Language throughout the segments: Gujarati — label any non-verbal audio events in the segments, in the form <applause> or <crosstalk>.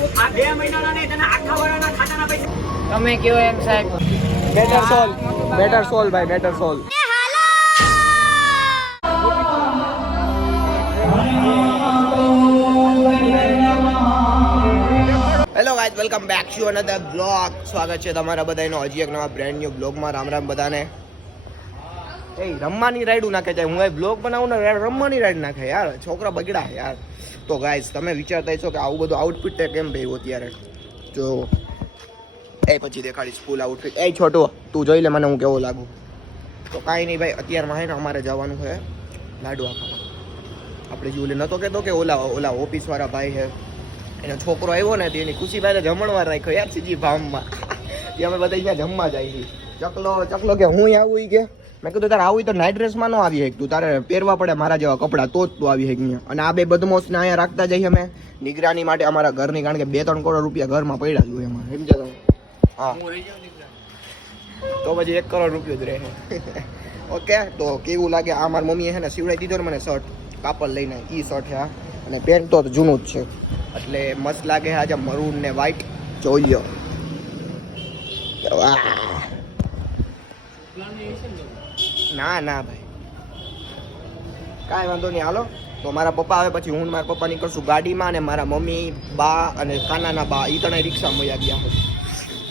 આ બે મહિનાના નહીં તને આખા વર્ષના ખાતાના પૈસા તમે કયો એમ સાહેબ? બેટર સોલ બેટર સોલ ભાઈ. Better solve hello guys welcome back to another blog સ્વાગત છે તમારા બધાનો. હજી એક નવા બ્રાન્ડ ન્યુ બ્લોગમાં રામ રામ બધાને. એ રમવાની રાઈડ નાખે છે. હું એ બ્લોગ બનાવું ને યાર રમવાની રાઈડ નાખે યાર. છોકરા બગડા યાર. તો ગાઈઝ તમે વિચારતા છો કે આવું બધું આઉટફિટ કેમ પહેર્યું અત્યારે? જો. એ પછી દેખાડીશ ફૂલ આઉટફિટ એ છોટો, તું જોઈ લે મને હું કેવો લાગુ. તો કાંઈ નહીં ભાઈ, અત્યારમાં હે ને અમારે જવાનું છે લાડવા ખાવા આપણે જે ઓલે નતો કહેતો કે ઓલા ઓલા ઓફિસવાળા ભાઈ છે. એનો છોકરો આવ્યો ને તેની ખુશી ભાઈને જમણવાર રાખ્યો. યાર સીજી ભામમાં <laughs> એ અમે બધા અહીંયા જમવા જાય છે. ચકલો ચકલો કે હું આવું કે? મેં કીધું તારે આવું તો નાઇટ ડ્રેસમાં ન આવી તું તારે પહેરવા પડે મારા જેવા કપડાં તો જ તું આવી શકી અને આ બે બદમોશને અહીંયા રાખતા જઈએ અમે. નિગરાની માટે અમારા ઘરની કારણ કે બે ત્રણ કરોડ રૂપિયા ઘરમાં પડ્યા જ હોય એમાં. સમજ્યા તમે? હા. તો પછી એક કરોડ રૂપિયો જ રહે. <laughs> ઓકે તો કેવું લાગે? આ મારી મમ્મીએ છે ને સીવડાવી દીધો ને મને શર્ટ કાપડ લઈને. ઈ શર્ટ છે આ અને પેન્ટ તો જૂનું જ છે. એટલે મસ્ત લાગે આજે મરૂન ને વ્હાઈટ જોઈ વાહ. ના ના ભાઈ. કાંઈ વાંધો નહીં, હાલો. તો મારા પપ્પા આવે, પછી હું મારા પપ્પા નીકળશું ગાડીમાં અને મારા મમ્મી, બા અને કાનાના બા એ ત્રણેય રિક્ષામાં વયા ગયા હોય.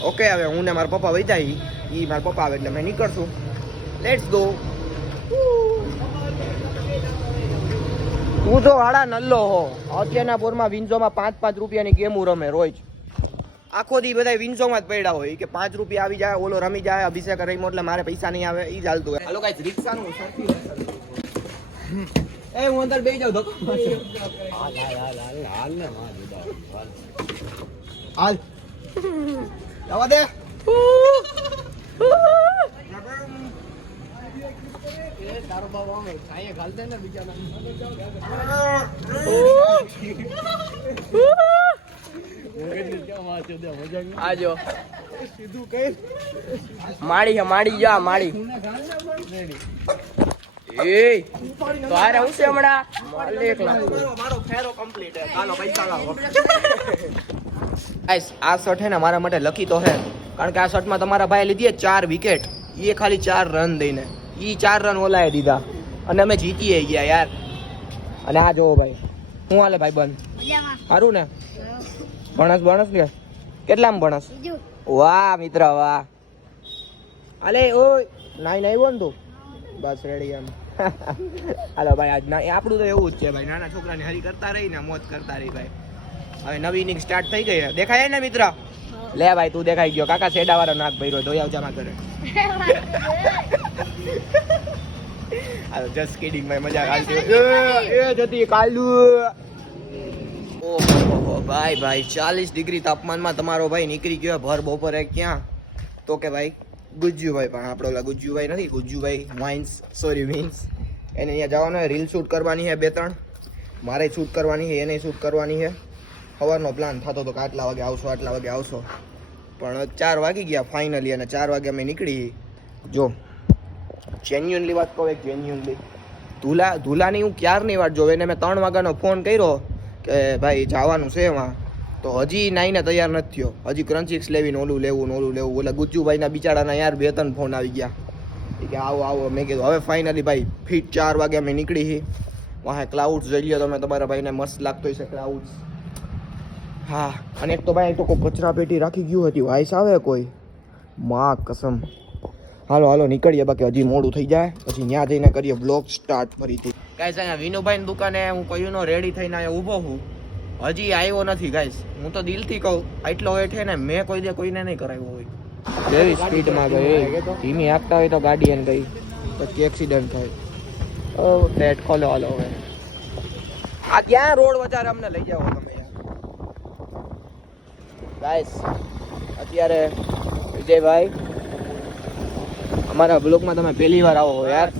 ઓકે, હવે હું ને મારા પપ્પા વહી એ મારા પપ્પા આવે એટલે મેં નીકળશું. લેટ્સ ગો તું તો હાડા નલ્લો હો. અત્યારના પોરમાં વિન્જોમાં પાંચ પાંચ રૂપિયાની ગેમું રમે રોજ. આખો દી બધા વિનસોમાં જ પડ્યા હોય. કે પાંચ રૂપિયા આવી જાય ઓલો રમી જાય અભિષેક રહીમો એટલે મારે પૈસા નહીં આવે એ ચાલતું હોય. હાલો કાંઈ રિક્ષાનું એ હું અંદર બેસી જાઉં ધક્કો હાલ. જવા દે. <laughs> <laughs> આજો. માડી છે માડી જા માડી એ તો છે હમણાં? એક લાખ મારો ફેરો કમ્પ્લીટ હે ચાલો પૈસા લાવો ગાઈસ આ શોટ હે ને મારા માટે લકી તો હે કારણ કે આ શર્ટમાં તમારા ભાઈ લીધી ચાર વિકેટ. એ ખાલી ચાર રન દઈને. એ ચાર રન ઓલાએ દીધા. અને અમે જીતીએ ગયા યાર. અને આ જોવો ભાઈ. હું હાલે ભાઈ બંધ? સારું ને? ભણસ ભણસ કે? કેટલામાં ભણસ? વાહ મિત્ર વાહ. અલે ઓય નાઈ નાઈ બોન તું. બસ રેડી એમ. <laughs> હાલો ભાઈ આજ ના આપણું તો એવું જ છે ભાઈ. નાના છોકરાને હરી કરતા રહી ને મોજ કરતા રહી ભાઈ. હવે નવી ઇનિંગ સ્ટાર્ટ થઈ ગઈ છે. દેખાય ને મિત્ર? લે ભાઈ તું દેખાઈ ગયો. કાકા સેડા વાળો નાક ભર્યો ધોઈ આવજા માં કરે. <laughs> હાલો જસ્ટ કિડિંગ ભાઈ મજા આવતી એ એ જતી કાલુ. ઓહો. ભાઈ ભાઈ, ચાલીસ ડિગ્રી તાપમાનમાં તમારો ભાઈ નીકળી ગયો ભર બપોરે ક્યાં? તો કે ભાઈ, ગુજ્જુભાઈ પણ, આપણો ઓલા ગુજ્જુભાઈ નથી, ગુજ્જુભાઈ વાઇન્સ, સોરી મીન્સ એને અહીંયા જવાનું રીલ શૂટ કરવાની છે બે, ત્રણ. મારે શૂટ કરવાની છે, એને શૂટ કરવાની છે. સવારનો પ્લાન થતો હતો કે આટલા વાગે આવશો, આટલા વાગે આવશો. પણ ચાર વાગી ગયા ફાઇનલી અને ચાર વાગે અમે નીકળી જો જેન્યુઅનલી વાત કહું, એક જેન્યુઅનલી ધુલા, ધુલાની હું ક્યારની વાત જોવે એને મેં ત્રણ વાગ્યાનો ફોન કર્યો. કે ભાઈ જવાનું છે એમાં. તો હજી નાઈને તૈયાર નથી થયો. હજી ક્રન્ચિક્સ લેવી ઓલું લેવું ઓલું લેવું. ઓલા ગુજ્જુભાઈના બિચારાના યાર બે ત્રણ ફોન આવી ગયા. કે આવો આવો. મેં કીધું, હવે ફાઇનલી ભાઈ ફીટ ચાર વાગે અમે નીકળી હી. વાહે ક્લાઉડ્સ જોઈ લ્યો તમે. તમારા ભાઈને મસ્ત લાગતો હશે ક્લાઉડ્સ હા, અને એક તો ભાઈ તો કોઈ કચરા પેટી રાખી ગયું હતી. વાઇસ આવે કોઈ? માં કસમ. હાલો હાલો, નીકળીએ. બાકી હજી મોડું થઈ જાય. પછી ત્યાં જઈને કરીએ બ્લોગ સ્ટાર્ટ ફરીથી. ગાઈસ અહીંયા વિનુભાઈની દુકાને હું કયું નો રેડી થઈને અહીંયા ઊભો છું હજી આવ્યો નથી ગાઈસ. હું તો દિલથી કહું આટલો વેટ છે ને મેં કોઈ દે કોઈને નહીં કરાવ્યો હોય. જેવી સ્પીડમાં ગઈ ધીમી આપતા હોય તો ગાડી એને ગઈ. પછી એક્સિડન્ટ થાય. ઓ ટેટ ખોલો હાલો હવે. આ ક્યાં રોડ વધારે અમને લઈ જાઓ તમે યાર? ગાઈસ અત્યારે વિજયભાઈ અમારા બ્લોગમાં તમે પહેલી વાર આવો યાર.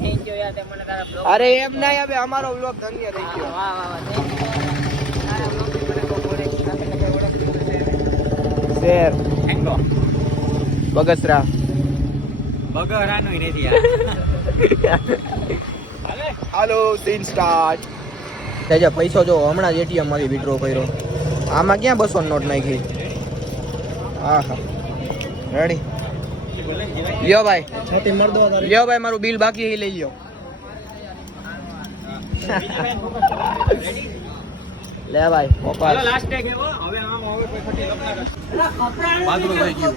અરે એમ ના હવે અમારો બ્લોગ ધન્ય થઈ ગયો. શેર. બગસરા. બગરાનું નથી યાર. <laughs> હાલો. સીન સ્ટાર્ટ તેજા પૈસો જો હમણાં જ એટીએમમાંથી વિડ્રો કર્યો. આમાં ક્યાં બસો નોટ નાખી હા? હા રેડી લ્યો ભાઈ. લ્યો ભાઈ મારું બિલ બાકી લઈ લ્યો. લે ભાઈ મોકલ લાસ્ટ ટેગ હવે આમ હવે કોઈ ખોટી લપના બાદરું થઈ ગયું.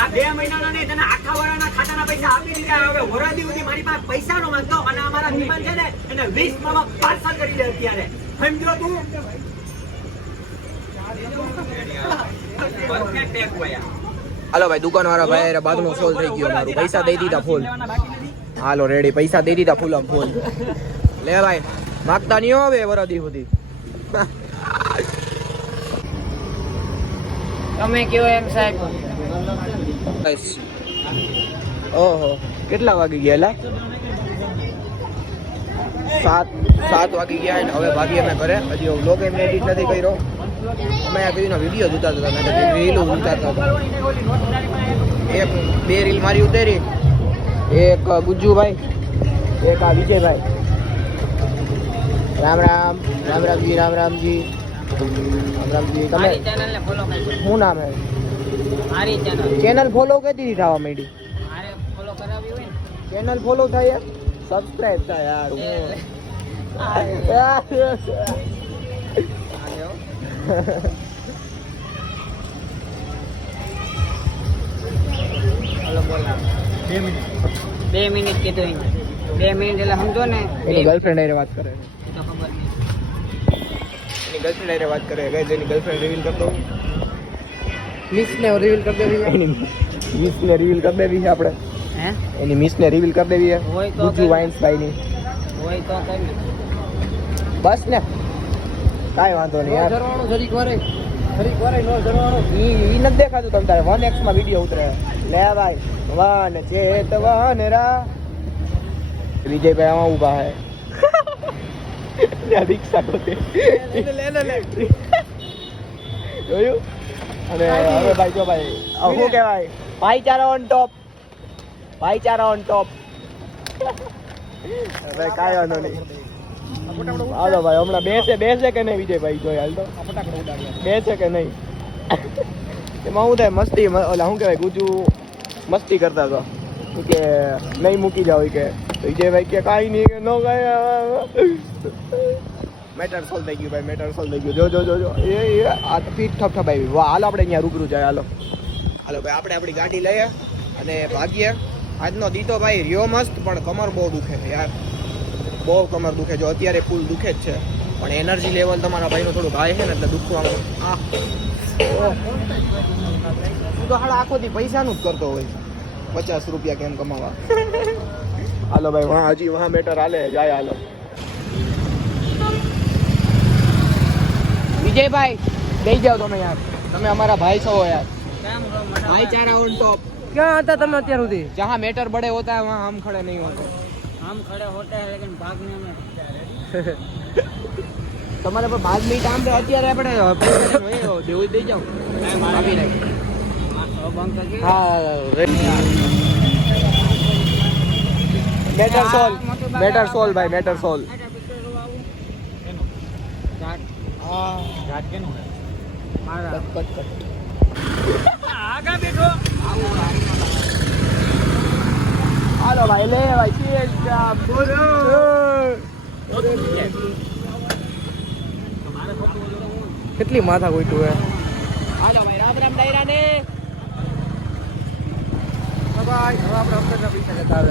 આ બે મહિનાના નહીં તને આખા વરાના ખાતાના પૈસા આપી દીધા. હવે વરાદી સુધી મારી પાસે પૈસા નો માંગતો અને અમારા વિમાન છે ને એને વીસ પાર્સલ કરી દે અત્યારે. સમજો તું. હાલો ભાઈ દુકાન વાળા ભાઈ બાદનો સોલ થઈ ગયો મારું. પૈસા દઈ દીધા ફૂલ. હાલો રેડી પૈસા દઈ દીધા ફૂલ આમ ફૂલ. લે ભાઈ માગતા નહીં હવે વરદી સુધી. તમે કયો એમ સાહેબ? ઓહો કેટલા વાગી ગયા લા? સાત સાત વાગી ગયા હવે ભાગી અમે ઘરે. હજી વ્લોગ એમ એડિટ નથી કર્યો. અમે આ પેલીનો વીડિયો જોતા હતા મેં રીલ ઉતારતા હતા. એક બે રીલ મારી ઉતારી એક ગુજ્જુભાઈ એક આ વિજયભાઈ. રામ રામ રામ રામજી રામ રામજી રામ રામજી તમે? શું નામ હે? મારી ચેનલ ચેનલ ફોલો કેથી થવા માંડી? મારે ફોલો કરાવી હોય ચેનલ ફોલો થાય સબસ્ક્રાઇબ થાય યાર બે મિનિટ કીધું એને. બે મિનિટ એટલે સમજો ને. એની ગર્લફ્રેન્ડ હારે વાત કરે. તો ખબર નહીં. એની ગર્લફ્રેન્ડ હારે વાત કરે. ગઈ એની ગર્લફ્રેન્ડ રિવીલ કરી મિસ ને રિવીલ કરી દેવી એની મિસ ને રિવીલ કરી દેવી છે આપણે. હે? એની મિસ ને રિવીલ કરી દેવી હોય છે તો ગુજ્જુ વાઇન્સ ભાઈ ની હોય તો કઈ બસ ને. કાંઈ વાંધો નહીં યાર. જરવાનું જરીક વારે. જરીક વારે નો જરવાનું. ઈ ઈ ન દેખાતું તમ તારે. વન એક્સમાં વીડિયો ઉતરે. લે ભાઈ વાન ચેત વાન રા. વિજયભાઈ આમાં ઊભા હે. ત્યાં રિક્ષા ગોતે. જોયું? અને હવે ભાઈ જો ભાઈ શું કહેવાય? ભાઈચારા ઓન ટોપ ભાઈચારા ઓન ટોપ <laughs> હવે કાંઈ વાંધો નહીં. હાલો ભાઈ હમણાં બેસે બેસે કે નહીં વિજયભાઈ? જોઈ હાલ તો. બેસે કે નહીં? એમાં હું થાય મસ્તી ઓલા શું કહેવાય ગુજુ મસ્તી કરતા હતા. કે નહીં મૂકી જાવ કે. વિજયભાઈ કે કાંઈ નહીં કે ન કાંઈ મેટર સોલ્વ થઈ ગયું ભાઈ મેટર સોલ્વ થઈ ગયું. જો જો જો જો. એ આ પીઠ ઠપ આવી વાહ હાલો આપણે અહીંયા રૂબરૂ જાય હાલો. હાલો ભાઈ આપણે આપણી ગાડી લઈએ અને ભાગીએ. આજનો દીતો ભાઈ રહ્યો મસ્ત પણ કમર બહુ દુખે છે યાર. બહુ કમર દુખે જો અત્યારે ફૂલ દુખે જ છે. પણ એનર્જી લેવલ તમારા ભાઈનું થોડું ભાઈ છે ને એટલે દુખવાનું આ હું તો હાડા આખોથી પૈસાનું જ કરતો હોય. પચાસ રૂપિયા કેમ કમાવા? <laughs> હાલો ભાઈ વાહ હજી વાહ મેટર હાલે. જાય હાલો. વિજયભાઈ દઈ જાઓ તમે યાર. તમે અમારા ભાઈ છો યાર. ભાઈચારા ઓન ટોપ ક્યાં હતા તમે અત્યાર સુધી? જ્યાં મેટર બડે હોતા વહાં આમ ખડે નહીં હોતા. हम खड़े होते हैं लेकिन भागने में તમારે પર પાંચ મિનિટ આમ તો અત્યારે આપણે presentation હોય તો દેવું જ દઈ જાઓ આપી નાખ મારો બંક કે હા મેટર સોલ મેટર સોલ ભાઈ મેટર સોલ મારા આગા બેઠો હાલો ભાઈ લે ભાઈ ચીઝ કેટલી માથા કોઈટું હે? હાલો ભાઈ રામ રામ ડાયરા ને બાય હવે આપણે અમદાવાદના પૈસા લેતા આવ્યા